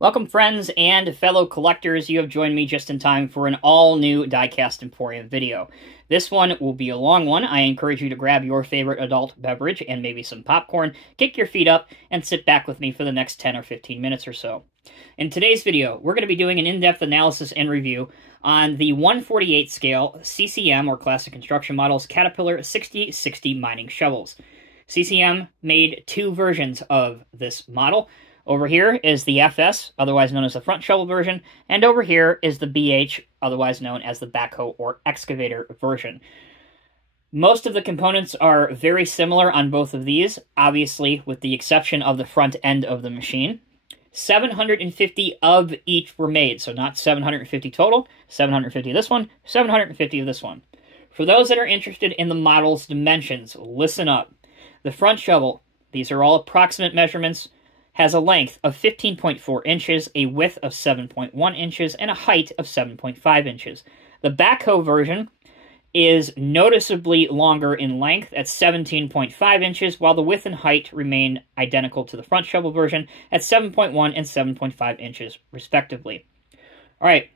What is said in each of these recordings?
Welcome, friends and fellow collectors. You have joined me just in time for an all-new Diecast Emporium video. This one will be a long one. I encourage you to grab your favorite adult beverage and maybe some popcorn, kick your feet up, and sit back with me for the next 10 or 15 minutes or so. In today's video, we're going to be doing an in-depth analysis and review on the 1/48 scale CCM, or Classic Construction Models, Caterpillar 6060 mining shovels. CCM made two versions of this model. Over here is the FS, otherwise known as the front shovel version, and over here is the BH, otherwise known as the backhoe or excavator version. Most of the components are very similar on both of these, obviously with the exception of the front end of the machine. 750 of each were made, so not 750 total, 750 of this one, 750 of this one. For those that are interested in the model's dimensions, listen up. The front shovel, these are all approximate measurements, has a length of 15.4 inches, a width of 7.1 inches, and a height of 7.5 inches. The backhoe version is noticeably longer in length at 17.5 inches, while the width and height remain identical to the front shovel version at 7.1 and 7.5 inches, respectively. All right,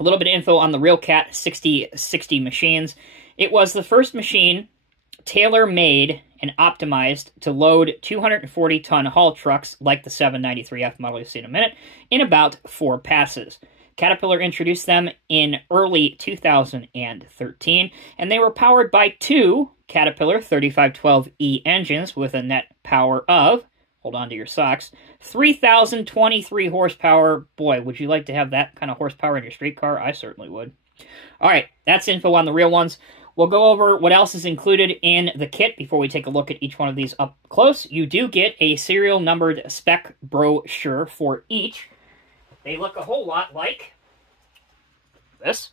a little bit of info on the real Cat 6060 machines. It was the first machine tailor-made and optimized to load 240-ton haul trucks like the 793F model you'll see in a minute in about 4 passes. Caterpillar introduced them in early 2013, and they were powered by 2 Caterpillar 3512E engines with a net power of, hold on to your socks, 3,023 horsepower. Boy, would you like to have that kind of horsepower in your street car? I certainly would. All right, that's info on the real ones. We'll go over what else is included in the kit before we take a look at each one of these up close. You do get a serial numbered spec brochure for each. They look a whole lot like this.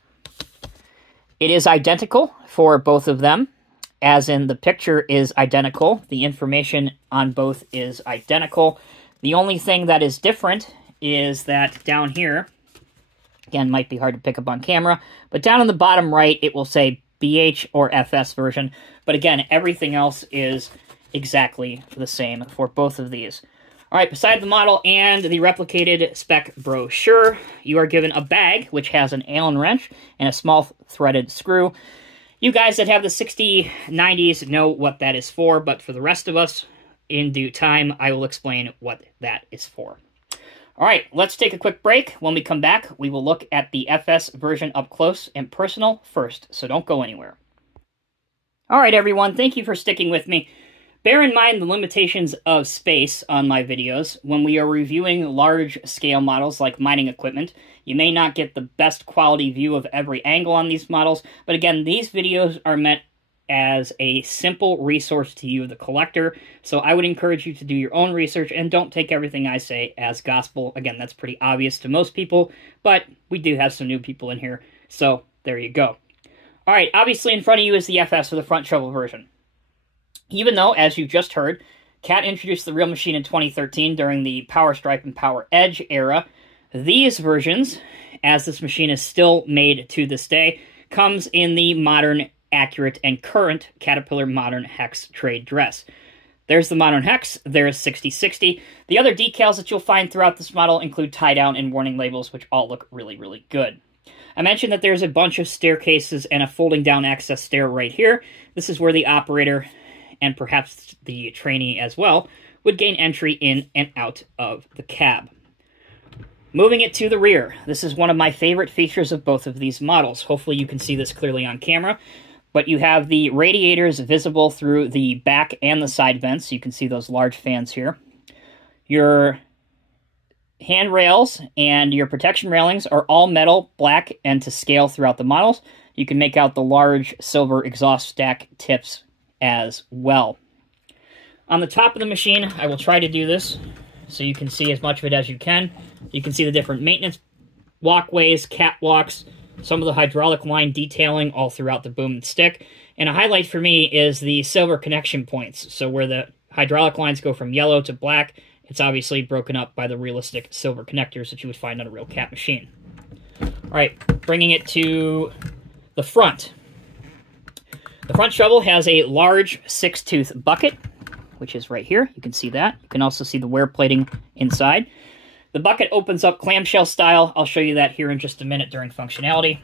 It is identical for both of them, as in the picture is identical. The information on both is identical. The only thing that is different is that down here, again, might be hard to pick up on camera, but down in the bottom right, it will say BH or FS version, but again, everything else is exactly the same for both of these. All right, beside the model and the replicated spec brochure, you are given a bag, which has an Allen wrench and a small threaded screw. You guys that have the 6090s know what that is for, but for the rest of us, in due time, I will explain what that is for. All right, let's take a quick break. When we come back, we will look at the FS version up close and personal first, so don't go anywhere. All right, everyone, thank you for sticking with me. Bear in mind the limitations of space on my videos. When we are reviewing large-scale models like mining equipment, you may not get the best quality view of every angle on these models, but again, these videos are meant as a simple resource to you, the collector. So I would encourage you to do your own research and don't take everything I say as gospel. Again, that's pretty obvious to most people, but we do have some new people in here. So there you go. All right, obviously in front of you is the FS or the front shovel version. Even though, as you just heard, Cat introduced the real machine in 2013 during the Power Stripe and Power Edge era, these versions, as this machine is still made to this day, comes in the modern, accurate, and current Caterpillar Modern Hex trade dress. There's the Modern Hex, there's 6060. The other decals that you'll find throughout this model include tie-down and warning labels, which all look really, really good. I mentioned that there's a bunch of staircases and a folding down access stair right here. This is where the operator, and perhaps the trainee as well, would gain entry in and out of the cab. Moving it to the rear, this is one of my favorite features of both of these models. Hopefully you can see this clearly on camera. But you have the radiators visible through the back and the side vents. You can see those large fans here. Your handrails and your protection railings are all metal, black, and to scale throughout the models. You can make out the large silver exhaust stack tips as well. On the top of the machine, I will try to do this so you can see as much of it as you can. You can see the different maintenance walkways, catwalks, some of the hydraulic line detailing all throughout the boom and stick. And a highlight for me is the silver connection points. So where the hydraulic lines go from yellow to black, it's obviously broken up by the realistic silver connectors that you would find on a real Cat machine. All right, bringing it to the front. The front shovel has a large 6-tooth bucket, which is right here. You can see that. You can also see the wear plating inside. The bucket opens up clamshell style. I'll show you that here in just a minute during functionality.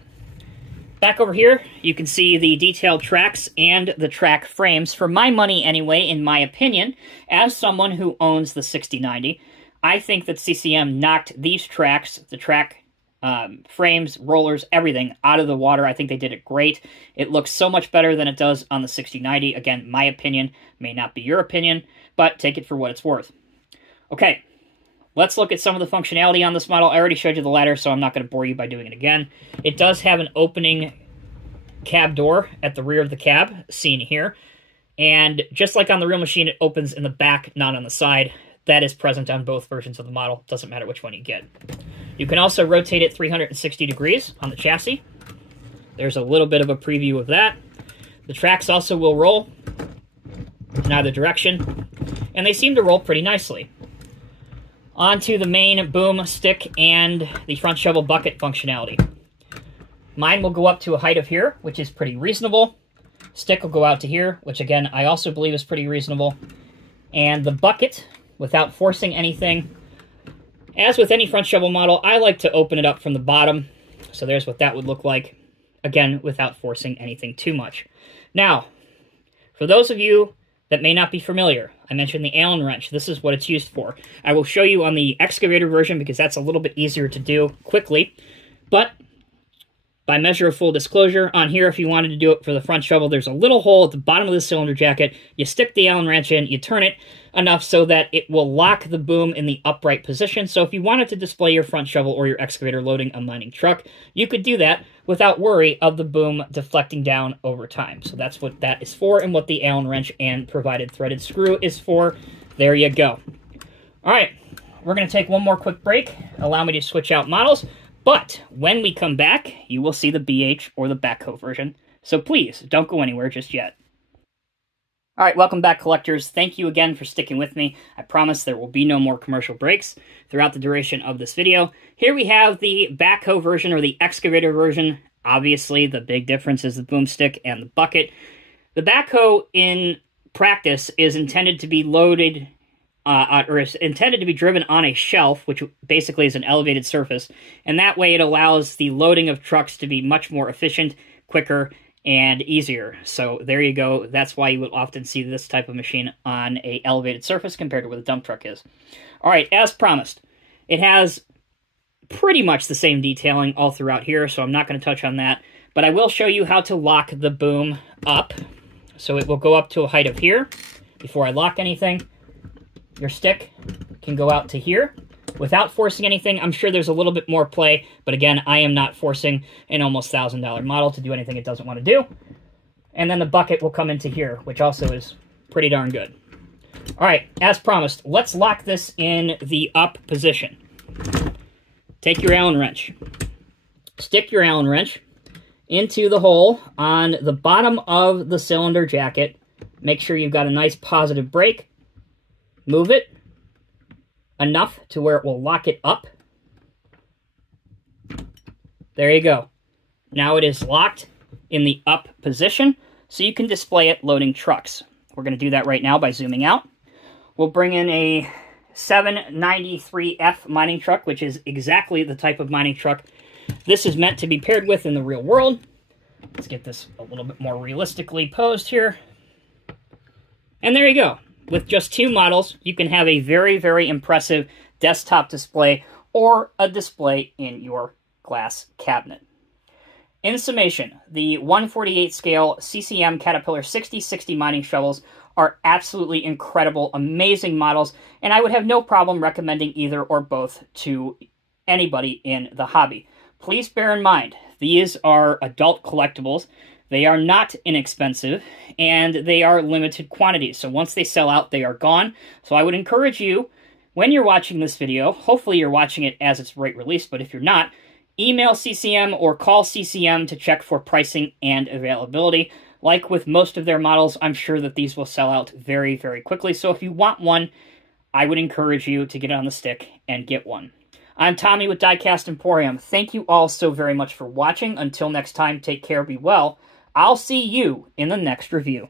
Back over here, you can see the detailed tracks and the track frames. For my money anyway, in my opinion, as someone who owns the 6090, I think that CCM knocked these tracks, the track frames, rollers, everything out of the water. I think they did it great. It looks so much better than it does on the 6090. Again, my opinion, may not be your opinion, but take it for what it's worth. Okay, let's look at some of the functionality on this model. I already showed you the ladder, so I'm not going to bore you by doing it again. It does have an opening cab door at the rear of the cab, seen here. And just like on the real machine, it opens in the back, not on the side. That is present on both versions of the model. Doesn't matter which one you get. You can also rotate it 360 degrees on the chassis. There's a little bit of a preview of that. The tracks also will roll in either direction, and they seem to roll pretty nicely. Onto the main boom stick and the front shovel bucket functionality. Mine will go up to a height of here, which is pretty reasonable. Stick will go out to here, which again, I also believe is pretty reasonable. And the bucket, without forcing anything, as with any front shovel model, I like to open it up from the bottom. So there's what that would look like. Again, without forcing anything too much. Now, for those of you that may not be familiar, I mentioned the Allen wrench. This is what it's used for. I will show you on the excavator version because that's a little bit easier to do quickly. But by measure of full disclosure, on here, if you wanted to do it for the front shovel, there's a little hole at the bottom of the cylinder jacket. You stick the Allen wrench in, you turn it enough so that it will lock the boom in the upright position. So if you wanted to display your front shovel or your excavator loading a mining truck, you could do that without worry of the boom deflecting down over time. So that's what that is for and what the Allen wrench and provided threaded screw is for. There you go. All right, we're going to take one more quick break. Allow me to switch out models. But when we come back, you will see the BH or the Backhoe version. So please, don't go anywhere just yet. All right, welcome back, collectors. Thank you again for sticking with me. I promise there will be no more commercial breaks throughout the duration of this video. Here we have the Backhoe version or the excavator version. Obviously, the big difference is the boomstick and the bucket. The Backhoe in practice is intended to be loaded or is intended to be driven on a shelf, which basically is an elevated surface, and that way it allows the loading of trucks to be much more efficient, quicker, and easier. So there you go. That's why you will often see this type of machine on a elevated surface compared to where the dump truck is. All right, as promised, it has pretty much the same detailing all throughout here, so I'm not going to touch on that, but I will show you how to lock the boom up. So it will go up to a height of here before I lock anything. Your stick can go out to here without forcing anything. I'm sure there's a little bit more play, but again, I am not forcing an almost $1,000 model to do anything it doesn't want to do. And then the bucket will come into here, which also is pretty darn good. All right, as promised, let's lock this in the up position. Take your Allen wrench. Stick your Allen wrench into the hole on the bottom of the cylinder jacket. Make sure you've got a nice positive brake. Move it enough to where it will lock it up. There you go. Now it is locked in the up position, so you can display it loading trucks. We're going to do that right now by zooming out. We'll bring in a 793F mining truck, which is exactly the type of mining truck this is meant to be paired with in the real world. Let's get this a little bit more realistically posed here. And there you go. With just two models, you can have a very, very impressive desktop display or a display in your glass cabinet. In summation, the 1/48 scale CCM Caterpillar 6060 mining shovels are absolutely incredible, amazing models, and I would have no problem recommending either or both to anybody in the hobby. Please bear in mind, these are adult collectibles. They are not inexpensive, and they are limited quantities. So once they sell out, they are gone. So I would encourage you, when you're watching this video, hopefully you're watching it as it's right released, but if you're not, email CCM or call CCM to check for pricing and availability. Like with most of their models, I'm sure that these will sell out very, very quickly. So if you want one, I would encourage you to get on the stick and get one. I'm Tommy with Diecast Emporium. Thank you all so very much for watching. Until next time, take care, be well. I'll see you in the next review.